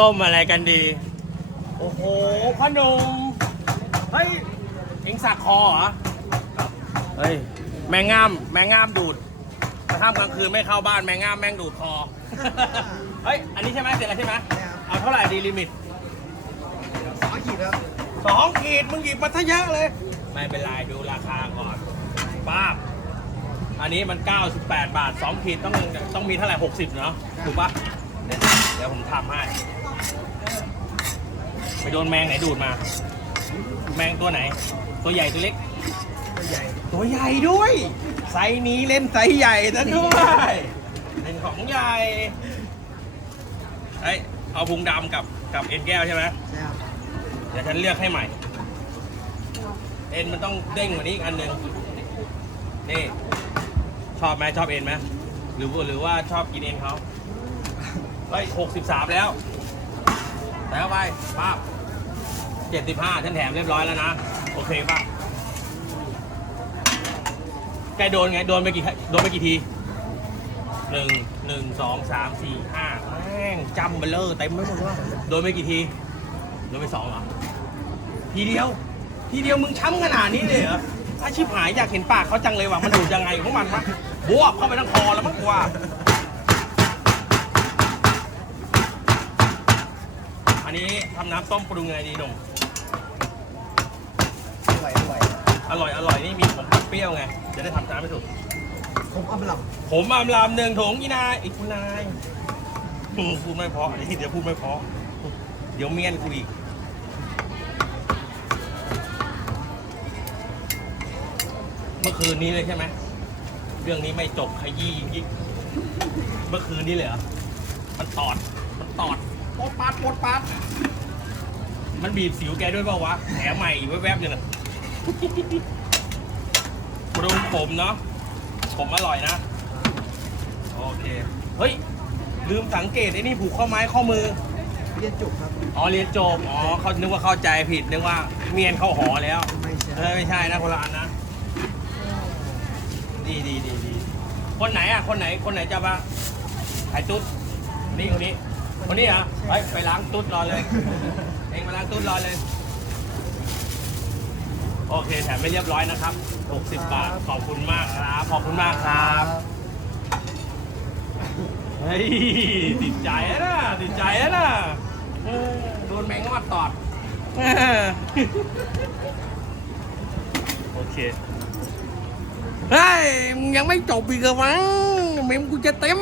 ต้มอะไรกันดี โอ้โหพ่อหนุ่มเฮ้ยเอ็งสักคอเหรอเฮ้ยแมงง่ามแมงง่ามดูดกระทั่งกลางคืนไม่เข้าบ้านแมงง่ามแม่งดูดคอ เฮ้ยอันนี้ใช่ไหมเสร็จแล้วใช่ไหมใช่ครับเอาเท่าไหร่ดีลิมิตสองขีดครับสองขีดมึงหยิบมาทะเยอะเลย ไม่เป็นไรดูราคาก่อนป้าบอันนี้มัน 98 บาท 2 ขีดต้องต้องมีเท่าไหร่ 60 เนาะถูกปะ เนี่ยเดี๋ยวผมทำให้ ไปโดนแมงไหนดูดมา แมงตัวไหน ตัวใหญ่ตัวเล็ก ตัวใหญ่ ตัวใหญ่ด้วย ไซส์นี้เล่นไซส์ใหญ่ซะด้วยเล่นของใหญ่เฮ้ยเอาพุงดำกับกับเอ็นแก้วใช่ไหมใช่ครับเดี๋ยวฉันเลือกให้ใหม่ เอ็นมันต้องเด้งกว่านี้อีกอันหนึ่งนี่ ชอบไหมชอบเอ็นไหมหรือว่าหรือว่าชอบกินเอ็นเขา เฮ้ยหกสิบสามแล้วแต่เข้าไปป้าบเจ็ดสิบห้าฉันแถมเรียบร้อยแล้วนะ โอเคป่ะแกโดนไง โดนไปกี่ โดนไปกี่ทีหนึ่งหนึ่งสองสามสี่ห้าแม่งจำเบลเลอร์เต็มไปหมดว่าโดนไปกี่ที โดนไปสองเหรอ ทีเดียว ทีเดียวมึงช้ำขนาดนี้เลยเหรออาชีพหายอยากเห็นปากเขาจังเลยว่ะ มันดูยังไงของมันวะบวบเข้าไปทั้งคอแล้วมั้งกว่า นนี้ทำน้ำต้มปรุงไงดีหนุ่มด้วยด้วยอร่อยอร่อยนี่มีผมเปรี้ยวไงจะได้ทำตามไม่ถูกผมเอาไปหลับผมอามลามหนึ่งถุงอีนายอีกคุณนายอืมพูดไม่เพอนี่เดี๋ยวพูดไม่เพอเดี๋ยวเมียนกูอีกเมื่อคืนนี้เลยใช่ไหมเรื่องนี้ไม่จบขยี้ยิกเมื่อคืนนี้เลยเหรอมันตอดมันตอดโปดปัดโปดปัด มันบีบสิวแกด้วยเปล่าวะแผลใหม่แวบๆอยู่น่ะปรุงผมเนาะผมอร่อยนะ โอเค เฮ้ย ลืมสังเกตไอ้นี่ผูกข้อไม้ข้อมือ เรียนจุกครับ อ๋อเรียนจบ อ๋อเขานึกว่าเข้าใจผิดนึกว่าเมียนเข้าหอแล้ว ไม่ใช่เออไม่ใช่นะคนละอันนะ ดีดีดีดีคนไหนอะ คนไหนคนไหนจะมาขายตุ๊ดนี่คนนี้ คนนี้เหรอะไปไปล้างตุ๊ดรอเลย เองมาล้างตุ๊ดรอเลย โอเคแถมไม่เรียบร้อยนะครับ 60 บาท ขอบคุณมากครับ ขอบคุณมากครับ เฮ้ยติดใจแล้วนะติดใจแล้วนะเออโดนแมงงอดตอดเออโอเค เฮ้ยมึงยังไม่จบอีกเหรอวะเมมกูจะเต็ม